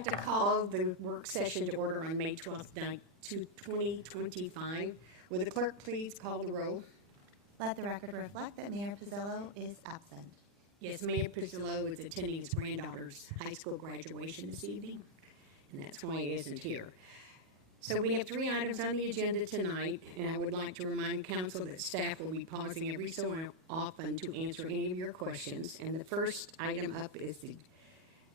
like to call the work session to order on May 12th, 2025. Will the clerk please call the roll? Let the record reflect that Mayor Pizzillo is absent. Yes, Mayor Pizzillo is attending his granddaughter's high school graduation this evening, and that's why he isn't here. So we have 3 items on the agenda tonight, and I would like to remind council that staff will be pausing every so often to answer any of your questions. And the first item up is the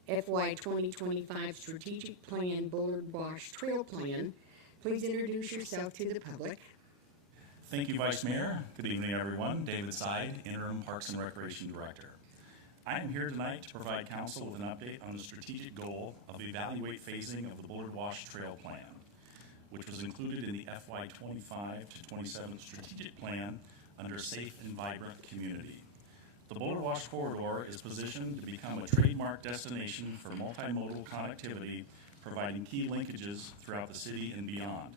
FY 2025 Strategic Plan Bullard Wash Trail Plan. Please introduce yourself to the public. Thank you, Vice Mayor. Good evening, everyone. David Side, Interim Parks and Recreation Director. I am here tonight to provide council with an update on the strategic goal of evaluate phasing of the Bullard Wash Trail Plan, which was included in the FY 25 to 27 Strategic Plan under Safe and Vibrant Community. The Bullard Wash Corridor is positioned to become a trademark destination for multimodal connectivity, providing key linkages throughout the city and beyond.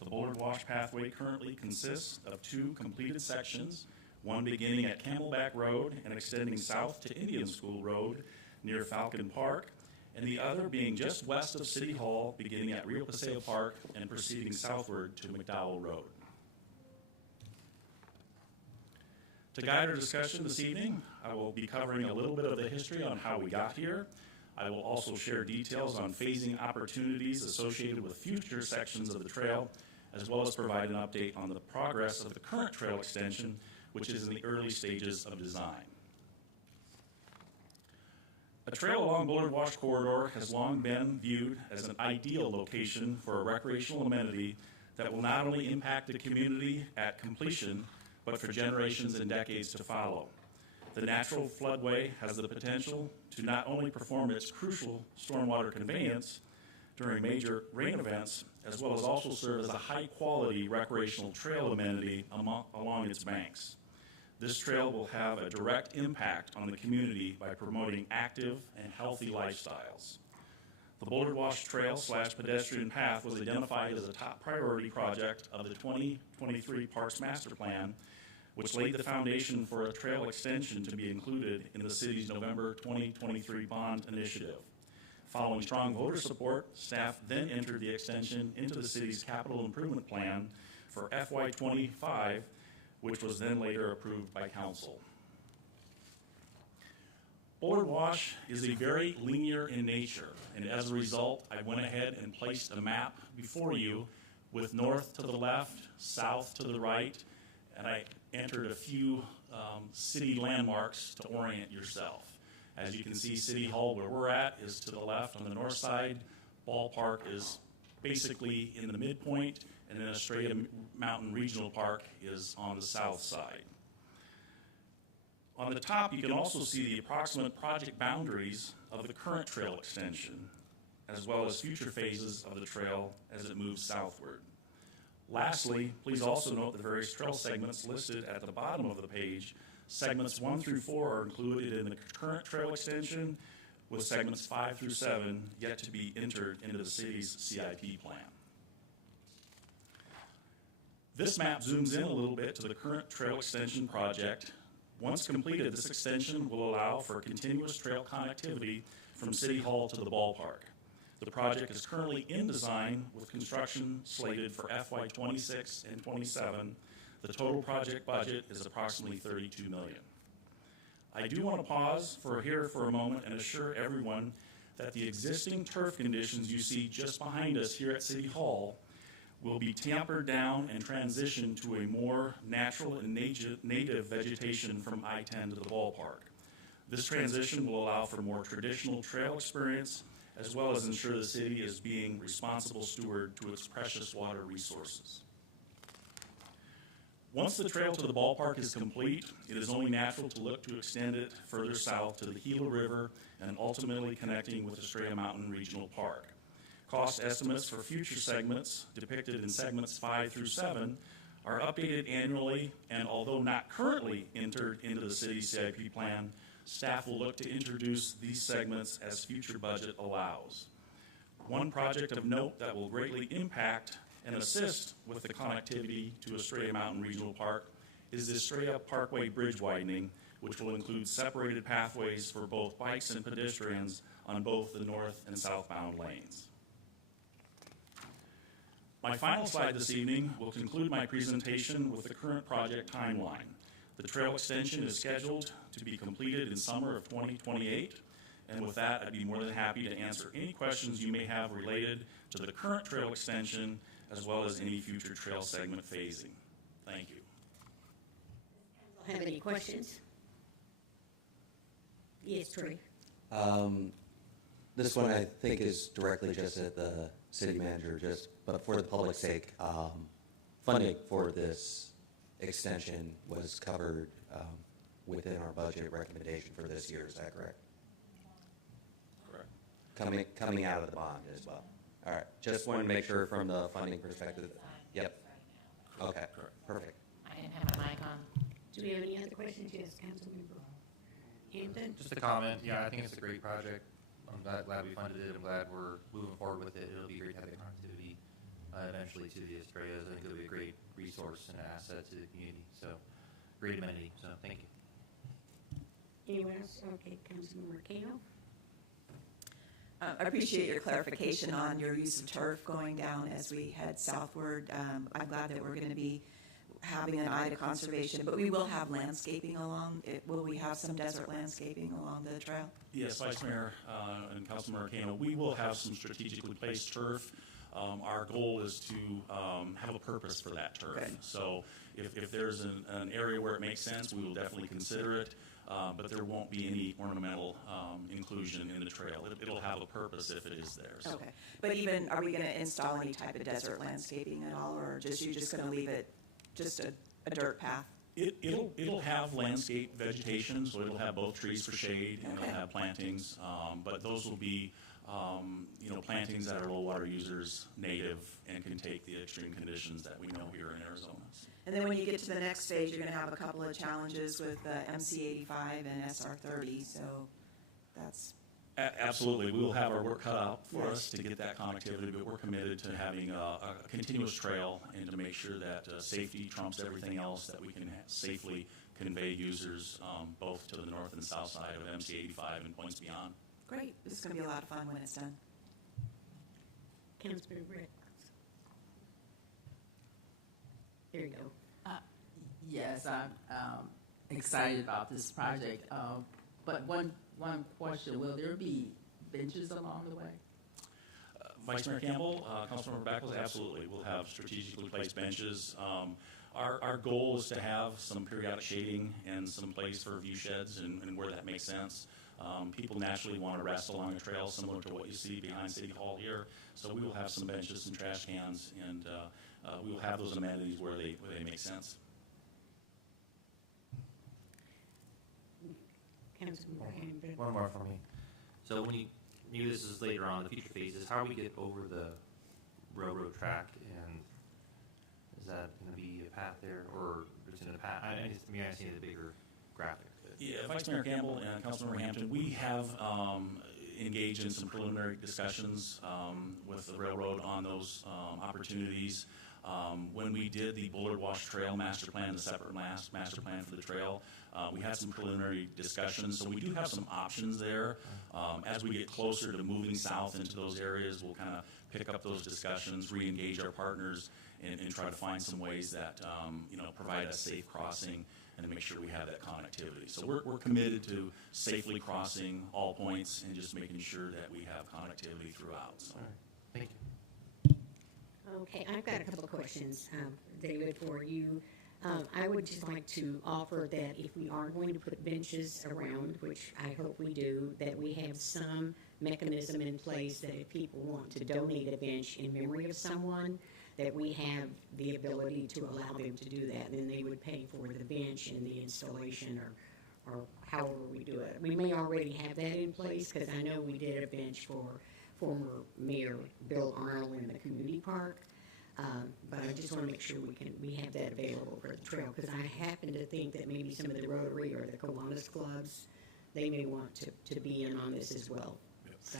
The Bullard Wash pathway currently consists of 2 completed sections, one beginning at Camelback Road and extending south to Indian School Road near Falcon Park, and the other being just west of City Hall, beginning at Rio Paseo Park and proceeding southward to McDowell Road. To guide our discussion this evening, I will be covering a little bit of the history on how we got here. I will also share details on phasing opportunities associated with future sections of the trail, as well as provide an update on the progress of the current trail extension, which is in the early stages of design. A trail along Bullard Wash Corridor has long been viewed as an ideal location for a recreational amenity that will not only impact the community at completion, but for generations and decades to follow. The natural floodway has the potential to not only perform its crucial stormwater conveyance during major rain events, as well as also serve as a high-quality recreational trail amenity along its banks. This trail will have a direct impact on the community by promoting active and healthy lifestyles. The Bullard Wash Trail/pedestrian path was identified as a top priority project of the 2023 Parks Master Plan, which laid the foundation for a trail extension to be included in the city's November 2023 bond initiative. Following strong voter support, staff then entered the extension into the city's capital improvement plan for FY 25, which was then later approved by council. Bullard Wash is a very linear in nature, and as a result, I went ahead and placed a map before you with north to the left, south to the right, and I entered a few city landmarks to orient yourself. As you can see, City Hall, where we're at, is to the left on the north side. Ballpark is basically in the midpoint, and then Estrella Mountain Regional Park is on the south side. On the top, you can also see the approximate project boundaries of the current trail extension, as well as future phases of the trail as it moves southward. Lastly, please also note the various trail segments listed at the bottom of the page. Segments 1 through 4 are included in the current trail extension, with segments 5 through 7 yet to be entered into the city's CIP plan. This map zooms in a little bit to the current trail extension project. Once completed, this extension will allow for continuous trail connectivity from City Hall to the ballpark. The project is currently in design with construction slated for FY 26 and 27. The total project budget is approximately $32 million. I do want to pause here for a moment and assure everyone that the existing turf conditions you see just behind us here at City Hall will be tampered down and transitioned to a more natural and native vegetation from I-10 to the ballpark. This transition will allow for more traditional trail experience, as well as ensure the city is being responsible steward to its precious water resources. Once the trail to the ballpark is complete, it is only natural to look to extend it further south to the Gila River and ultimately connecting with Estrella Mountain Regional Park. Cost estimates for future segments, depicted in segments 5 through 7, are updated annually, and although not currently entered into the city's CIP plan, staff will look to introduce these segments as future budget allows. One project of note that will greatly impact and assist with the connectivity to Estrella Mountain Regional Park is the Estrella Parkway Bridge widening, which will include separated pathways for both bikes and pedestrians on both the north and southbound lanes. My final slide this evening will conclude my presentation with the current project timeline. The trail extension is scheduled to be completed in summer of 2028, and with that, I'd be more than happy to answer any questions you may have related to the current trail extension, as well as any future trail segment phasing. Thank you. Have any questions? Yes, Trey. This one I think is directly just at the city manager, but for the public's sake, funding for this extension was covered within our budget recommendation for this year. Is that correct? Correct. Coming out of the bond as well. All right. Just wanted to make sure from the funding perspective. Yep. Okay. Correct. Perfect. I didn't have my mic on. Do we have any other questions? Yes, Councilmember Hampton? Just a comment. Yeah, I think it's a great project. I'm glad we funded it. I'm glad we're moving forward with it. It'll be great to have the connectivity eventually to the Estrellas. I think it'll be a great resource and asset to the community. So, great amenity. So, thank you. Anyone else? Okay, Councilmember Kano? I appreciate your clarification on your use of turf going down as we head southward. I'm glad that we're going to be having an eye to conservation, but we will have landscaping along it. Will we have some desert landscaping along the trail? Yes, Vice Mayor and Councilmember Kano, we will have some strategically placed turf. Our goal is to have a purpose for that turf. Good. So if there's an area where it makes sense, we will definitely consider it, but there won't be any ornamental inclusion in the trail. It'll have a purpose if it is there. So. Okay, but even, are we going to install any type of desert landscaping at all, or you're just going to leave it just a dirt path? It'll have landscape vegetation, so it'll have both trees for shade and Okay. it'll have plantings, but those will be plantings that are low water users, native, and can take the extreme conditions that we know here in Arizona. And then when you get to the next stage, you're going to have a couple of challenges with MC85 and SR30, so that's... Absolutely. We will have our work cut out for us to get that connectivity, but we're committed to having a continuous trail and to make sure that safety trumps everything else, that we can safely convey users both to the north and south side of MC85 and points beyond. Great. This is going to be a lot of fun when it's done. Councilmember Rick? There you go. Yes, I'm excited about this project. But one question, will there be benches along the way? Vice Mayor Campbell, Councilmember Backles, absolutely. We'll have strategically placed benches. Our goal is to have some periodic shading and some place for view sheds and where that makes sense. People naturally want to rest along a trail similar to what you see behind City Hall here. So we will have some benches and trash cans, and we will have those amenities where they make sense. Councilmember Hampton? One more for me. So when maybe this is later on, the future phases, how do we get over the railroad track, and is that going to be a path there, or is it in a path? I see the bigger graphic. Yeah, Vice Mayor Campbell and Councilmember Hampton, we have engaged in some preliminary discussions with the railroad on those opportunities. When we did the Bullard Wash Trail master plan, the separate master plan for the trail, we had some preliminary discussions, so we do have some options there. As we get closer to moving south into those areas, we'll kind of pick up those discussions, re-engage our partners, and try to find some ways that provide a safe crossing and to make sure we have that connectivity. So we're committed to safely crossing all points and just making sure that we have connectivity throughout. So. All right. Thank you. Okay, I've got a couple of questions, David, for you. I would just like to offer that if we are going to put benches around, which I hope we do, that we have some mechanism in place that if people want to donate a bench in memory of someone, that we have the ability to allow them to do that. Then they would pay for the bench and the installation or however we do it. We may already have that in place because I know we did a bench for former Mayor Bill Arnold in the community park. But I just want to make sure we have that available for the trail, because I happen to think that maybe some of the Rotary or the Kiwanis clubs, they may want to be in on this as well. Yep. So.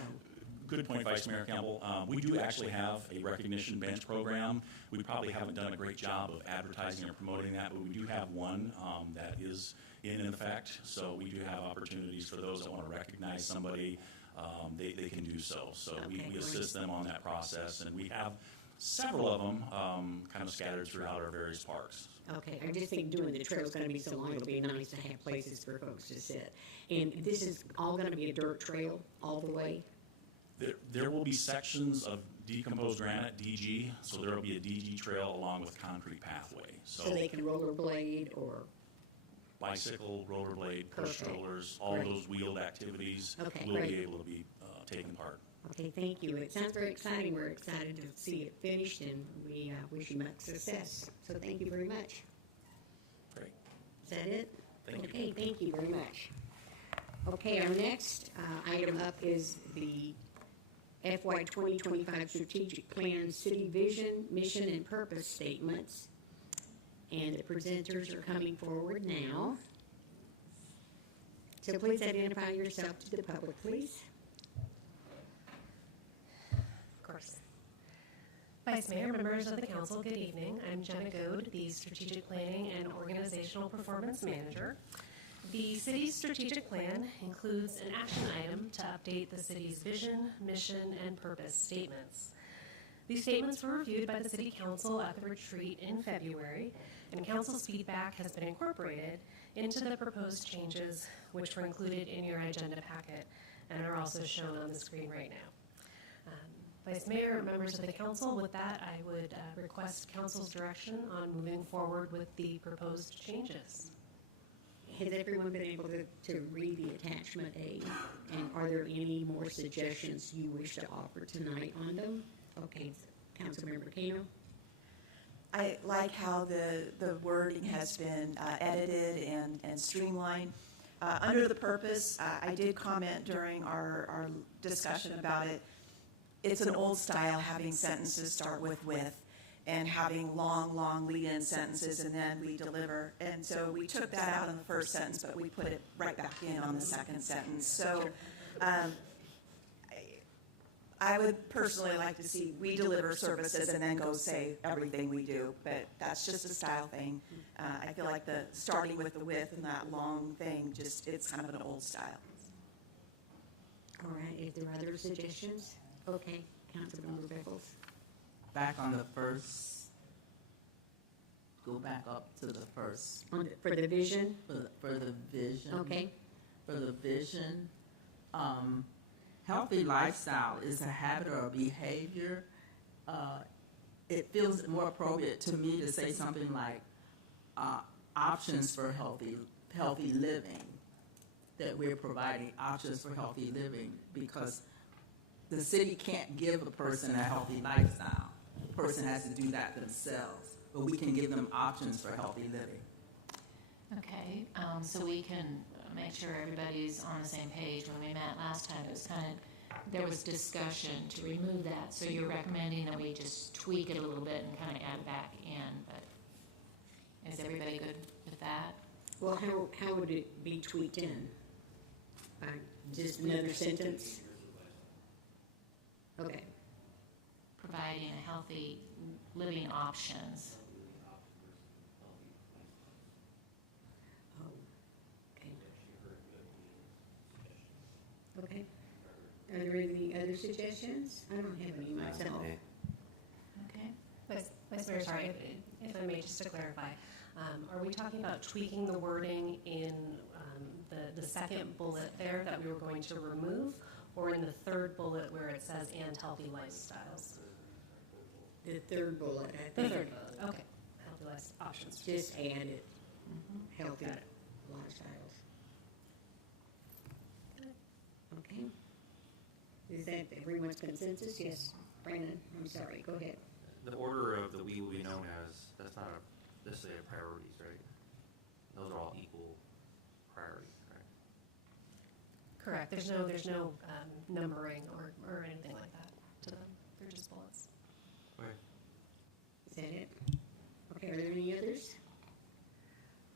Good point, Vice Mayor Campbell. We do actually have a recognition bench program. We probably haven't done a great job of advertising or promoting that, but we do have one that is in effect. So we do have opportunities for those that want to recognize somebody they can do so. So we Okay, assist them on that process, and we have several of them kind of scattered throughout our various parks. Okay, I just think doing the trail's gonna be so long, it'll be nice to have places for folks to sit. And this is all gonna be a dirt trail all the way? There will be sections of decomposed granite, DG, so there will be a DG trail along with concrete pathway. So they can rollerblade or, Bicycle, rollerblade, push Perfect. strollers, all Great. those wheeled activities Okay, will be great. able to be taken part. okay, thank you. It sounds very exciting. We're excited to see it finished, and we wish you much success. So thank you very much. Great. Is that it? Thank you. Okay, thank you very much. Okay, our next item up is the FY 2025 Strategic Plan City Vision, Mission, and Purpose Statements. And the presenters are coming forward now. So please identify yourself to the public, please. Of course. Vice Mayor, members of the council, good evening. I'm Jenna Goad, the Strategic Planning and Organizational Performance Manager. The city's strategic plan includes an action item to update the city's vision, mission, and purpose statements. These statements were reviewed by the City Council at the retreat in February, and Council's feedback has been incorporated into the proposed changes, which were included in your agenda packet and are also shown on the screen right now. Vice Mayor, members of the council, with that, I would request council's direction on moving forward with the proposed changes. Has everyone been able to read the attachment A? And are there any more suggestions you wish to offer tonight on them? Okay, Councilmember Kano? I like how the wording has been edited and streamlined. Under the purpose, I did comment during our discussion about it. It's an old style having sentences start with and having long lead-in sentences, and then we deliver. And so we took that out in the first sentence, but we put it right back in on the second sentence. So I would personally like to see we deliver services and then go say everything we do, but that's just a style thing. I feel like the starting with the with and that long thing, it's kind of an old style. All right, is there other suggestions? Okay, Councilmember Beckles? Back on the first, go back up to the first, For the vision? for the vision. Okay, For the vision, healthy lifestyle is a habit or a behavior. It feels more appropriate to me to say something like options for healthy living, that we're providing options for healthy living, because the city can't give a person a healthy lifestyle. The person has to do that themselves, but we can give them options for healthy living. Okay, so we can make sure everybody's on the same page. When we met last time, it was there was discussion to remove that. So you're recommending that we just tweak it a little bit and kind of add it back in, but is everybody good with that? well, how would it be tweaked in? By just another sentence? Okay, Providing a healthy living options. oh, okay. Okay. Are there any other suggestions? I don't have any myself. Okay. Vice Mayor, sorry, if I may, just to clarify, are we talking about tweaking the wording in the second bullet there that we were going to remove, or in the third bullet where it says "and healthy lifestyles"? The third bullet, I The think. third bullet, okay. Healthy life options. Just add it, healthy Got it. lifestyles. Okay. Is that everyone's consensus? Yes, Brandon, I'm sorry, go ahead. The order of the we will be known as, that's not necessarily a priorities, right? Those are all equal priorities, right? Correct. There's no numbering or anything like that to them. They're just bullets. Okay. Is that it? Okay, are there any others?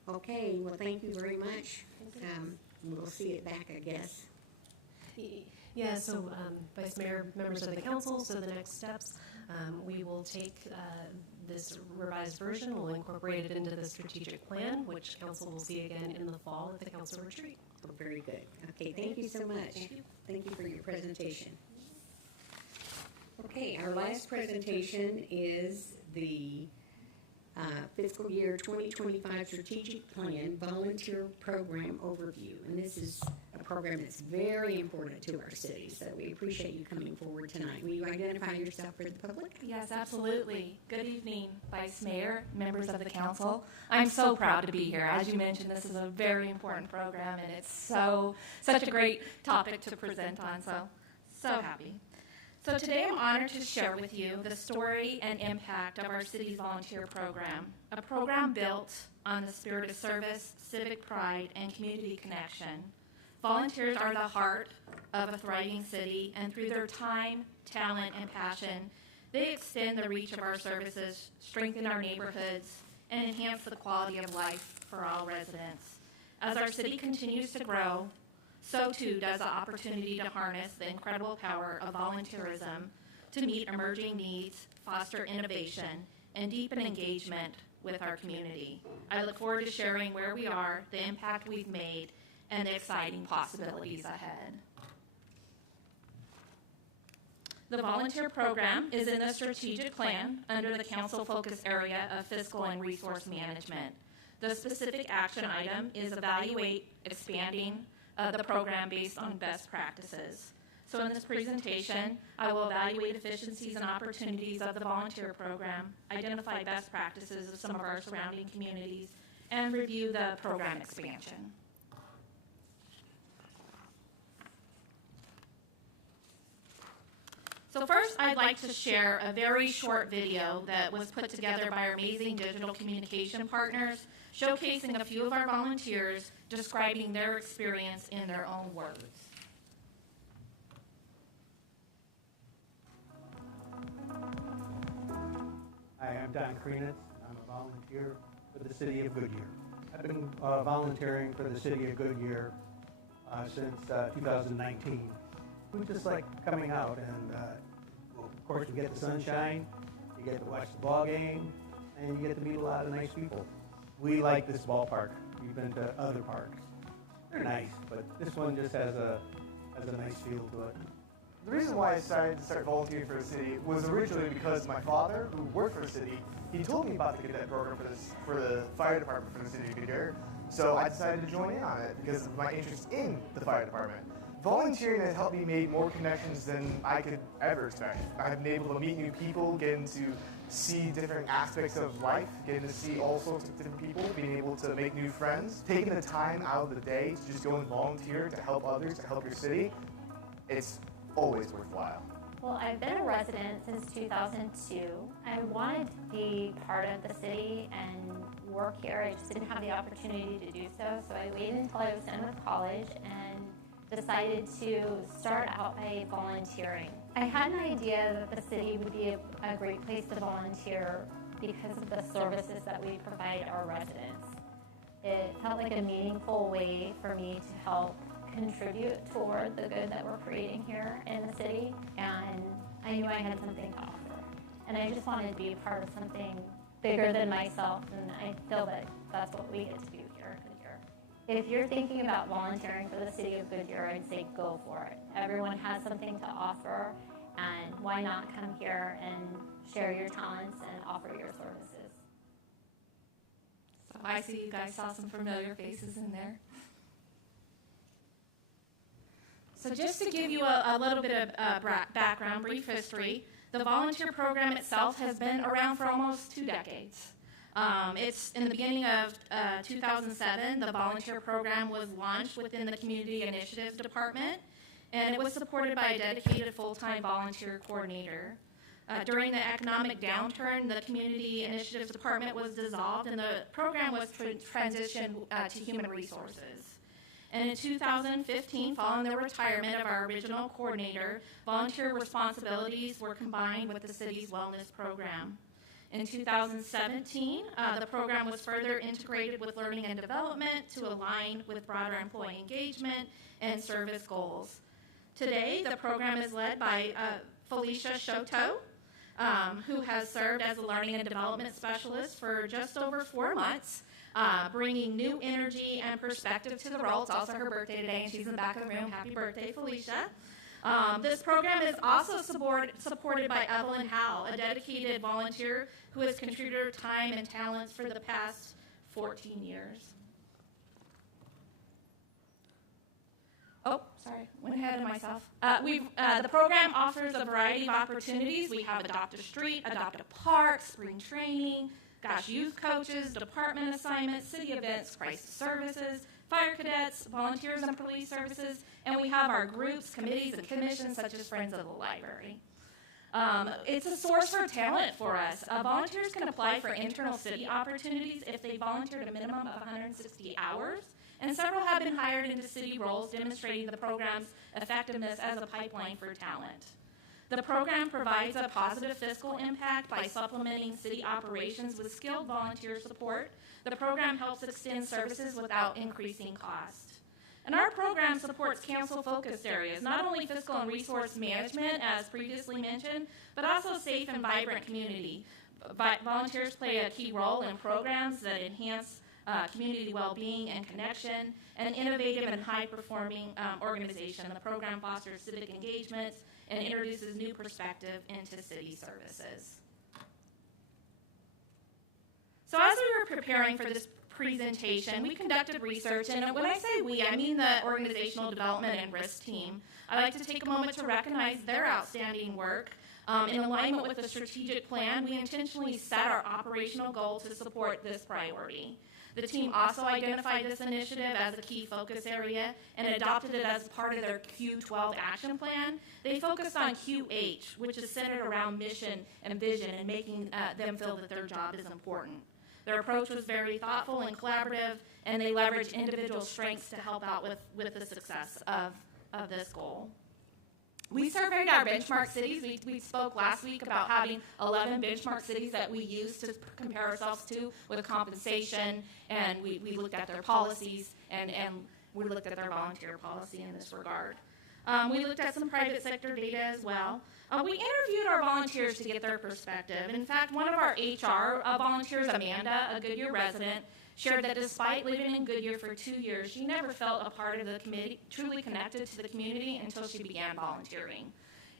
Okay, well, thank you very much. We'll see it back, I guess. Yeah, so Vice Mayor, members of the council, so the next steps, we will take this revised version. We'll incorporate it into the strategic plan, which council will see again in the fall at the council retreat. Oh, very good. Okay, thank you so much. Thank you for your presentation. Okay, our last presentation is the fiscal year 2025 strategic plan volunteer program overview. And this is a program that's very important to our city, so we appreciate you coming forward tonight. Will you identify yourself for the public? Yes, absolutely. Good evening, Vice Mayor, members of the council. I'm so proud to be here. As you mentioned, this is a very important program, and it's such a great topic to present on, so happy. So today I'm honored to share with you the story and impact of our city's volunteer program, a program built on the spirit of service, civic pride, and community connection. Volunteers are the heart of a thriving city, and through their time, talent, and passion, they extend the reach of our services, strengthen our neighborhoods, and enhance the quality of life for all residents. As our city continues to grow, so too does the opportunity to harness the incredible power of volunteerism to meet emerging needs, foster innovation, and deepen engagement with our community. I look forward to sharing where we are, the impact we've made, and the exciting possibilities ahead. The volunteer program is in the strategic plan under the council focus area of fiscal and resource management. The specific action item is evaluate expanding the program based on best practices. So in this presentation, I will evaluate efficiencies and opportunities of the volunteer program, identify best practices of some of our surrounding communities, and review the program expansion. So first, I'd like to share a very short video that was put together by our amazing digital communication partners, showcasing a few of our volunteers describing their experience in their own words. Hi, I'm Don Krenitz. I'm a volunteer for the City of Goodyear. I've been volunteering for the City of Goodyear since 2019. We just like coming out, and of course you get the sunshine, you get to watch the ball game, and you get to meet a lot of nice people. We like this ballpark. We've been to other parks. They're nice, but this one just has a nice feel to it. The reason why I decided to start volunteering for the city was originally because my father, who worked for the city, he told me about the cadet program for the fire department for the city of Goodyear. So I decided to join in on it because of my interest in the fire department. Volunteering has helped me make more connections than I could ever expect. I've been able to meet new people, getting to see different aspects of life, getting to see all sorts of different people, being able to make new friends, taking the time out of the day to just go and volunteer to help others, to help your city. It's always worthwhile. Well, I've been a resident since 2002. I wanted to be part of the city and work here. I just didn't have the opportunity to do so, so I waited until I was done with college and decided to start out by volunteering. I had an idea that the city would be a great place to volunteer because of the services that we provide our residents. It felt like a meaningful way for me to help contribute toward the good that we're creating here in the city, and I knew I had something to offer. And I just wanted to be a part of something bigger than myself, and I feel that that's what we get to do here at Goodyear. If you're thinking about volunteering for the city of Goodyear, I'd say go for it. Everyone has something to offer, and why not come here and share your talents and offer your services. So I see you guys saw some familiar faces in there. So just to give you a little bit of background, brief history, the volunteer program itself has been around for almost 2 decades. It's in the beginning of 2007, the volunteer program was launched within the Community Initiatives Department, and it was supported by a dedicated full-time volunteer coordinator. During the economic downturn, the Community Initiatives Department was dissolved, and the program was transitioned to Human Resources. And in 2015, following the retirement of our original coordinator, volunteer responsibilities were combined with the city's wellness program. In 2017, the program was further integrated with learning and development to align with broader employee engagement and service goals. Today, the program is led by Felicia Shoto. who has served as a learning and development specialist for just over 4 months, bringing new energy and perspective to the role. It's also her birthday today, and she's in the back of the room. Happy birthday, Felicia. This program is also supported by Evelyn Howe, a dedicated volunteer who has contributed her time and talents for the past 14 years. Oh, sorry, went ahead of myself. The program offers a variety of opportunities. We have Adopt a Street, Adopt a Park, spring training, youth coaches, department assignments, city events, crisis services, fire cadets, volunteers and police services, and we have our groups, committees, and commissions such as Friends of the Library. It's a source for talent for us. Volunteers can apply for internal city opportunities if they volunteered a minimum of 160 hours, and several have been hired into city roles, demonstrating the program's effectiveness as a pipeline for talent. The program provides a positive fiscal impact by supplementing city operations with skilled volunteer support. The program helps extend services without increasing cost. And our program supports council-focused areas, not only fiscal and resource management, as previously mentioned, but also safe and vibrant community. Volunteers play a key role in programs that enhance community well-being and connection, and innovative and high-performing organization. The program fosters civic engagement and introduces new perspective into city services. So as we were preparing for this presentation, we conducted research, and when I say we, I mean the organizational development and risk team. I'd like to take a moment to recognize their outstanding work. In alignment with the strategic plan, we intentionally set our operational goal to support this priority. The team also identified this initiative as a key focus area and adopted it as part of their Q12 action plan. They focused on QH, which is centered around mission and vision and making them feel that their job is important. Their approach was very thoughtful and collaborative, and they leveraged individual strengths to help out with the success of this goal. We surveyed our benchmark cities. We spoke last week about having 11 benchmark cities that we use to compare ourselves to with compensation, and we looked at their policies, and we looked at their volunteer policy in this regard. We looked at some private sector data as well. We interviewed our volunteers to get their perspective. In fact, one of our HR volunteers, Amanda, a Goodyear resident, shared that despite living in Goodyear for 2 years, she never felt a part of the committee, truly connected to the community until she began volunteering.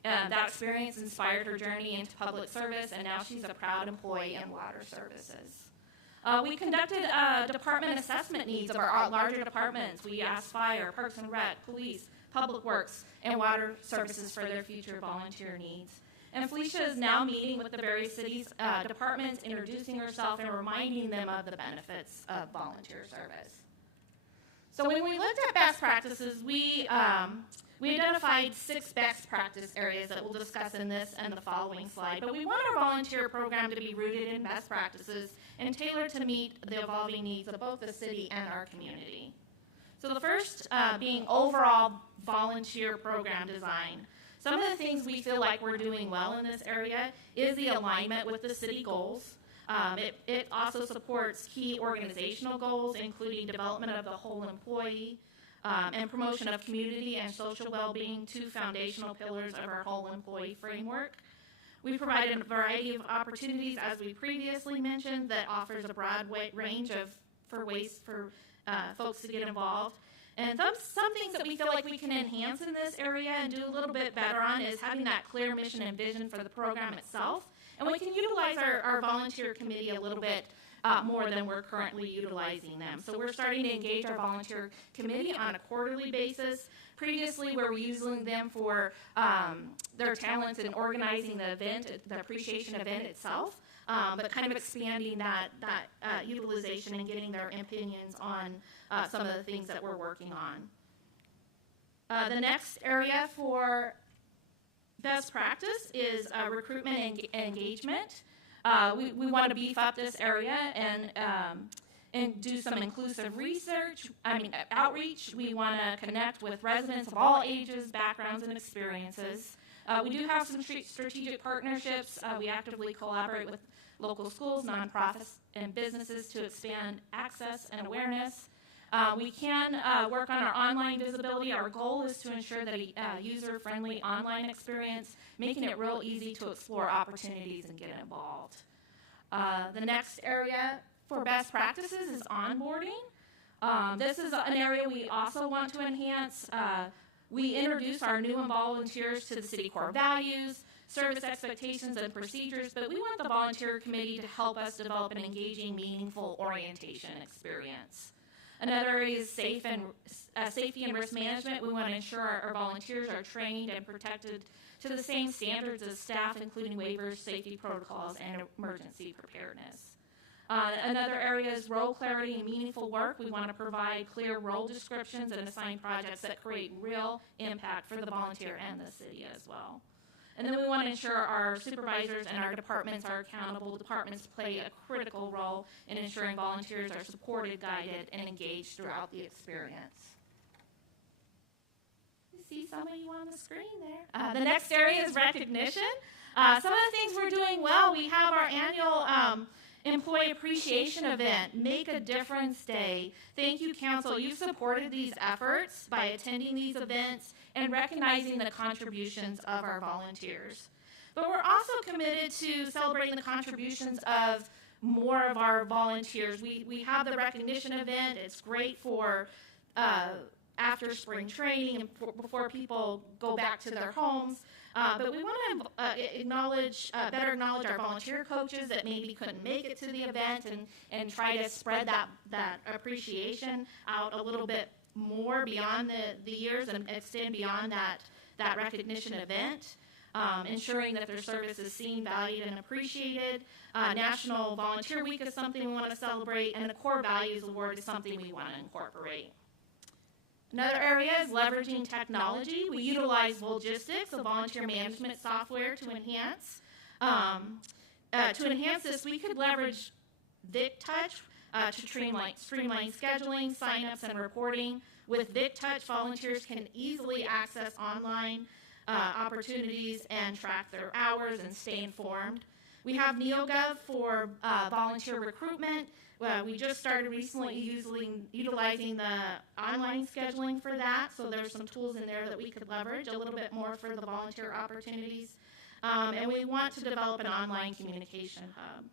That experience inspired her journey into public service, and now she's a proud employee in water services. We conducted department assessment needs of our larger departments. We asked fire, parks and rec, police, public works, and water services for their future volunteer needs. And Felicia is now meeting with the various cities' departments, introducing herself and reminding them of the benefits of volunteer service. So when we looked at best practices, we identified 6 best practice areas that we'll discuss in this and the following slide. But we want our volunteer program to be rooted in best practices and tailored to meet the evolving needs of both the city and our community. So the first being overall volunteer program design. Some of the things we feel like we're doing well in this area is the alignment with the city goals. It also supports key organizational goals, including development of the whole employee and promotion of community and social well-being, 2 foundational pillars of our whole employee framework. We provided a variety of opportunities, as we previously mentioned, that offers a broad range for ways for folks to get involved. And some things that we feel like we can enhance in this area and do a little bit better on is having that clear mission and vision for the program itself. And we can utilize our volunteer committee a little bit more than we're currently utilizing them. So we're starting to engage our volunteer committee on a quarterly basis. Previously, we were using them for their talents in organizing the event, the appreciation event itself. But kind of expanding that utilization and getting their opinions on some of the things that we're working on. The next area for best practice is recruitment and engagement. We want to beef up this area and do some inclusive outreach. We want to connect with residents of all ages, backgrounds, and experiences. We do have some strategic partnerships. We actively collaborate with local schools, nonprofits, and businesses to expand access and awareness. We can work on our online visibility. Our goal is to ensure that a user-friendly online experience, making it real easy to explore opportunities and get involved. The next area for best practices is onboarding. This is an area we also want to enhance. We introduce our new volunteers to the city core values, service expectations, and procedures, but we want the volunteer committee to help us develop an engaging, meaningful orientation experience. Another area is safety and risk management. We want to ensure our volunteers are trained and protected to the same standards as staff, including waivers, safety protocols, and emergency preparedness. Another area is role clarity and meaningful work. We want to provide clear role descriptions and assign projects that create real impact for the volunteer and the city as well. And then we want to ensure our supervisors and our departments are accountable. Departments play a critical role in ensuring volunteers are supported, guided, and engaged throughout the experience. You see some of you on the screen there. The next area is recognition. Some of the things we're doing well, we have our annual Employee Appreciation Event, Make a Difference Day. Thank you, Council. You've supported these efforts by attending these events and recognizing the contributions of our volunteers. But we're also committed to celebrating the contributions of more of our volunteers. We have the recognition event. It's great for after spring training and before people go back to their homes. But we want to better acknowledge our volunteer coaches that maybe couldn't make it to the event and try to spread that appreciation out a little bit more beyond the years and extend beyond that recognition event. Ensuring that their service is seen, valued, and appreciated. National Volunteer Week is something we want to celebrate, and the Core Values Award is something we want to incorporate. Another area is leveraging technology. We utilize Logistics, a volunteer management software, to enhance. This, we could leverage VicTouch to streamline scheduling, signups, and reporting. With VicTouch, volunteers can easily access online opportunities and track their hours and stay informed. We have NeoGov for volunteer recruitment. We just started recently utilizing the online scheduling for that, so there's some tools in there that we could leverage a little bit more for the volunteer opportunities. And we want to develop an online communication hub.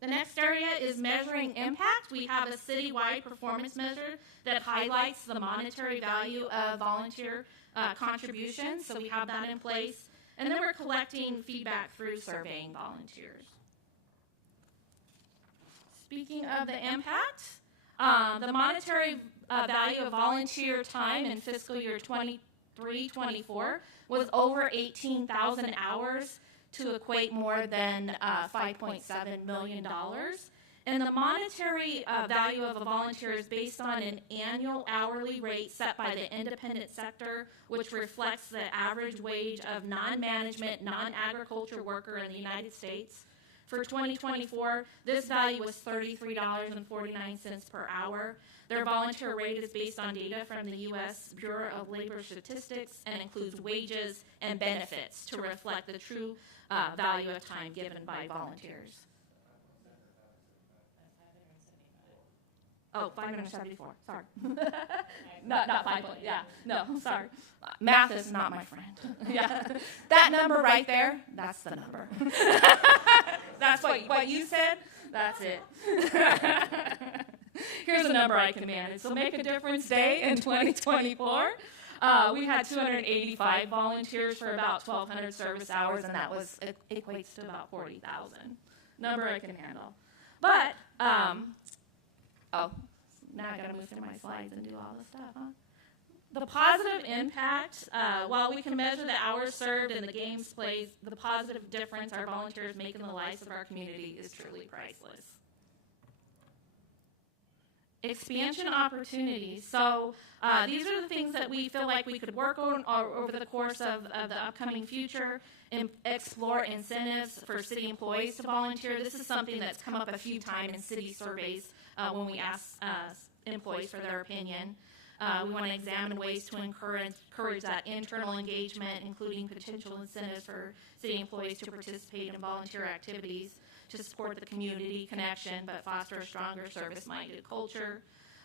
The next area is measuring impact. We have a citywide performance measure that highlights the monetary value of volunteer contributions, so we have that in place. And then we're collecting feedback through surveying volunteers. Speaking of the impact, the monetary value of volunteer time in fiscal year 23-24 was over 18,000 hours to equate more than $5.7 million. And the monetary value of a volunteer is based on an annual hourly rate set by the independent sector, which reflects the average wage of non-management, non-agriculture worker in the United States. For 2024, this value was $33.49 per hour. Their volunteer rate is based on data from the U.S. Bureau of Labor Statistics and includes wages and benefits to reflect the true value of time given by volunteers. Oh, 574, sorry. not 5, yeah, no, sorry. Math is not my friend. Yeah, that number right there, that's the number. That's what you said, that's it. Here's a number I can manage. So Make a Difference Day in 2024. We had 285 volunteers for about 1,200 service hours, and that equates to about 40,000. Number I can handle. But, now I gotta move through my slides and do all this stuff, huh? The positive impact, while we can measure the hours served and the games played, the positive difference our volunteers make in the lives of our community is truly priceless. Expansion opportunities. So these are the things that we feel like we could work on over the course of the upcoming future and explore incentives for city employees to volunteer. This is something that's come up a few times in city surveys when we ask employees for their opinion. We want to examine ways to encourage that internal engagement, including potential incentives for city employees to participate in volunteer activities to support the community connection, but foster a stronger service-minded culture.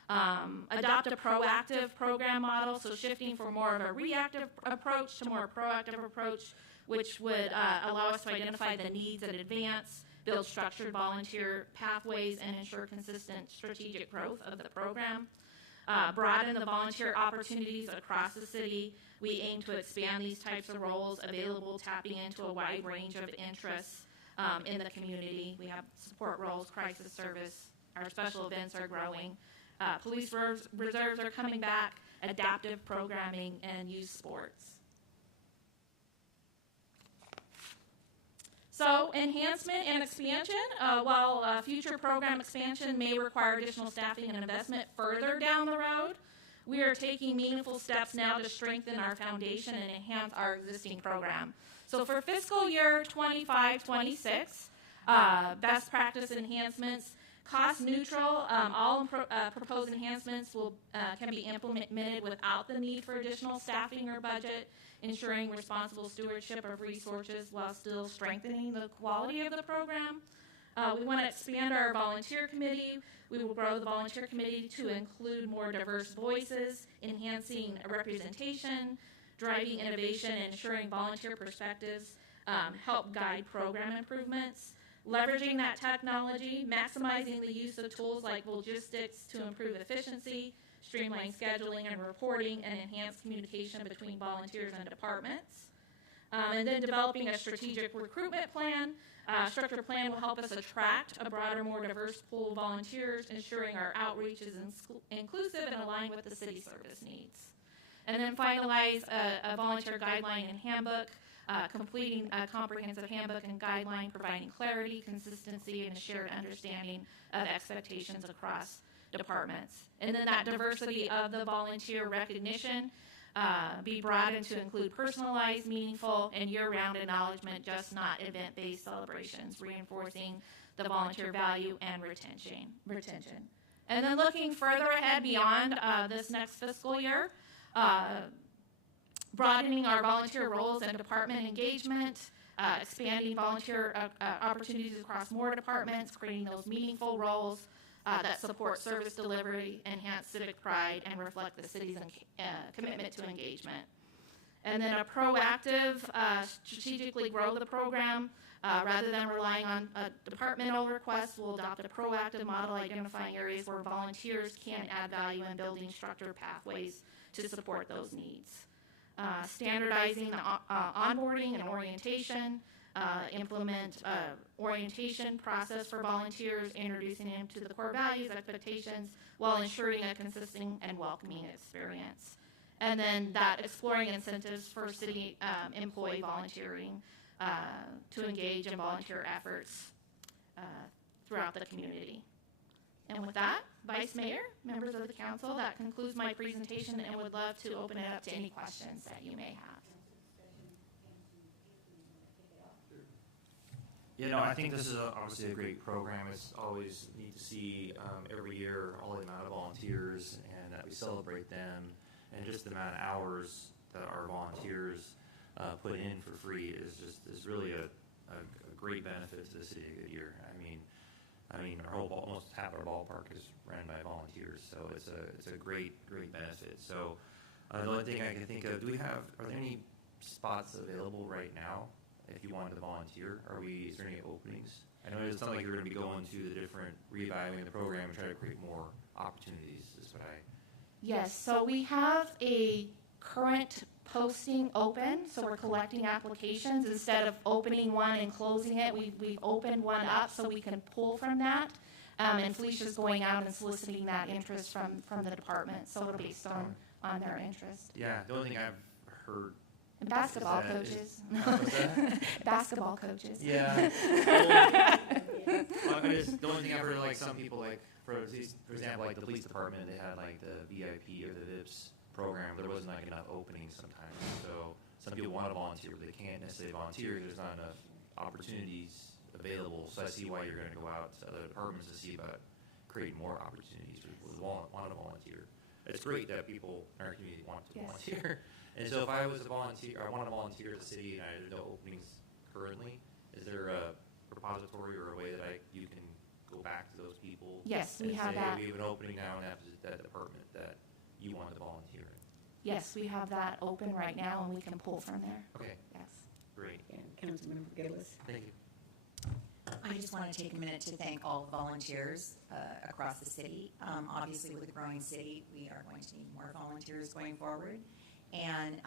adopt a proactive program model, so shifting from more of a reactive approach to more proactive approach, which would allow us to identify the needs in advance, build structured volunteer pathways, and ensure consistent strategic growth of the program. Broaden the volunteer opportunities across the city. We aim to expand these types of roles available, tapping into a wide range of interests in the community. We have support roles, crisis service, our special events are growing. Police reserves are coming back, adaptive programming, and youth sports. So enhancement and expansion, while future program expansion may require additional staffing and investment further down the road, we are taking meaningful steps now to strengthen our foundation and enhance our existing program. So for fiscal year 25-26, best practice enhancements, cost neutral, all proposed enhancements can be implemented without the need for additional staffing or budget, ensuring responsible stewardship of resources while still strengthening the quality of the program. We want to expand our volunteer committee. We will grow the volunteer committee to include more diverse voices, enhancing representation, driving innovation, and ensuring volunteer perspectives help guide program improvements. Leveraging that technology, maximizing the use of tools like logistics to improve efficiency, streamline scheduling and reporting, and enhance communication between volunteers and departments. And then developing a strategic recruitment plan. Structured plan will help us attract a broader, more diverse pool of volunteers, ensuring our outreach is inclusive and aligned with the city service needs. And then finalize a volunteer guideline and handbook, completing a comprehensive handbook and guideline, providing clarity, consistency, and a shared understanding of expectations across departments. And then that diversity of the volunteer recognition be broadened to include personalized, meaningful, and year-round acknowledgement, just not event-based celebrations, reinforcing the volunteer value and retention. And then looking further ahead beyond this next fiscal year, broadening our volunteer roles and department engagement, expanding volunteer opportunities across more departments, creating those meaningful roles that support service delivery, enhance civic pride, and reflect the city's commitment to engagement. And then a proactive, strategically grow the program. Rather than relying on departmental requests, we'll adopt a proactive model identifying areas where volunteers can add value in building structured pathways to support those needs. Standardizing the onboarding and orientation, implement orientation process for volunteers, introducing them to the core values, expectations, while ensuring a consistent and welcoming experience. And then that exploring incentives for city employee volunteering to engage in volunteer efforts throughout the community. And with that, Vice Mayor, members of the council, that concludes my presentation, and would love to open it up to any questions that you may have. I think this is obviously a great program. It's always neat to see every year all the amount of volunteers and that we celebrate them, and just the amount of hours that our volunteers put in for free is really a great benefit to the city of Goodyear. I mean, our whole almost half our ballpark is run by volunteers, so it's a great benefit. So the only thing I can think of, are there any spots available right now if you wanted to volunteer? Is there any openings? I know it sounds like you're going to be going to the different, reevaluating the program and try to create more opportunities, is what I... Yes, so we have a current posting open, so we're collecting applications. Instead of opening one and closing it, we've opened one up so we can pull from that. And Felicia's going out and soliciting that interest from the department, so it'll be based on their interest. Yeah, the only thing I've heard... And basketball coaches. Basketball coaches. Yeah. The only thing I've heard, like some people, like for example, like the police department, they had like the VIP or the VIPS program, but there wasn't like enough openings sometimes. So some people want to volunteer, but they can't necessarily volunteer. There's not enough opportunities available. So I see why you're going to go out to other departments to see about creating more opportunities for people who want to volunteer. It's great that people in our community want to volunteer. And so if I was a volunteer, I want to volunteer at the city and there's no openings currently, is there a repository or a way that you can go go back to those people? Yes, we and have say, that. We have an opening now in that department that you want to volunteer in. Yes, we have that open right now, and we can pull from there. Okay, Yes. great. Yeah, Councilmember Gillis. Thank you. I just want to take a minute to thank all the volunteers across the city. Obviously, with a growing city, we are going to need more volunteers going forward, and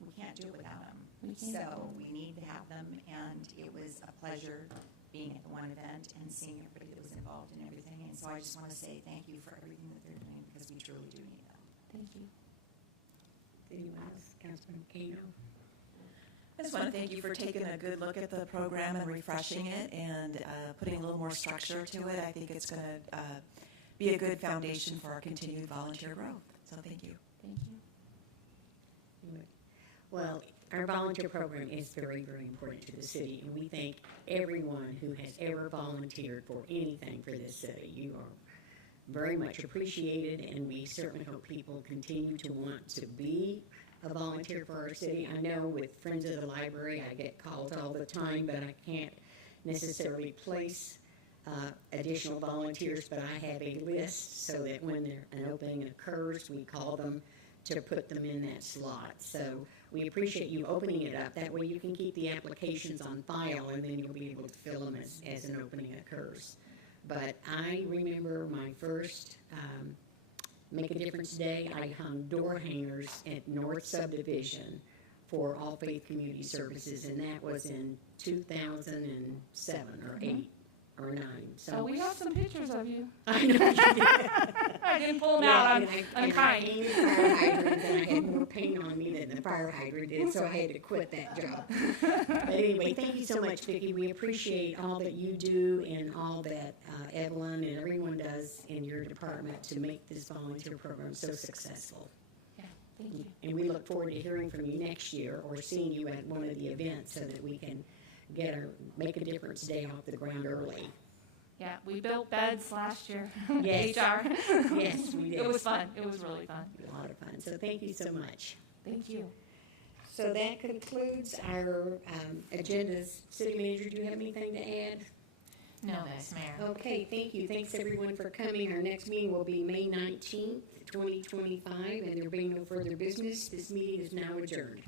we can't do it without them. So we need to have them, and it was a pleasure being at the one event and seeing everybody that was involved in everything. And so I just want to say thank you for everything that they're doing, because we truly do need them. Thank you. Anyone else? Councilmember Kano. I just want to thank you for taking a good look at the program and refreshing it and putting a little more structure to it. I think it's going to be a good foundation for our continued volunteer growth. So thank you. Thank you. Well, our volunteer program is very, very important to the city, and we thank everyone who has ever volunteered for anything for this city. You are very much appreciated, and we certainly hope people continue to want to be a volunteer for our city. I know with Friends of the Library, I get calls all the time, but I can't necessarily place additional volunteers, but I have a list so that when an opening occurs, we call them to put them in that slot. So we appreciate you opening it up. That way you can keep the applications on file, and then you'll be able to fill them as an opening occurs. But I remember my first Make a Difference Day. I hung door hangers at North Subdivision for All Faith Community Services, and that was in 2007 or 8 or 9. So we have some pictures of you. I know you did. I didn't pull them out. I'm kind. I painted fire hydrants, and I had more paint on me than the fire hydrant did, so I had to quit that job. But anyway, thank you so much, Vicki. We appreciate all that you do and all that Evelyn and everyone does in your department to make this volunteer program so successful. Yeah, thank you. And we look forward to hearing from you next year or seeing you at one of the events so that we can get our Make a Difference Day off the ground early. Yeah, we built beds last year. Yes. HR. Yes, we did. It was fun. It was really fun. A lot of fun. So thank you so much. Thank you. So that concludes our agendas. City Manager, do you have anything to add? No, Vice Mayor. Okay, thank you. Thanks everyone for coming. Our next meeting will be May 19th, 2025, and there being no further business, this meeting is now adjourned.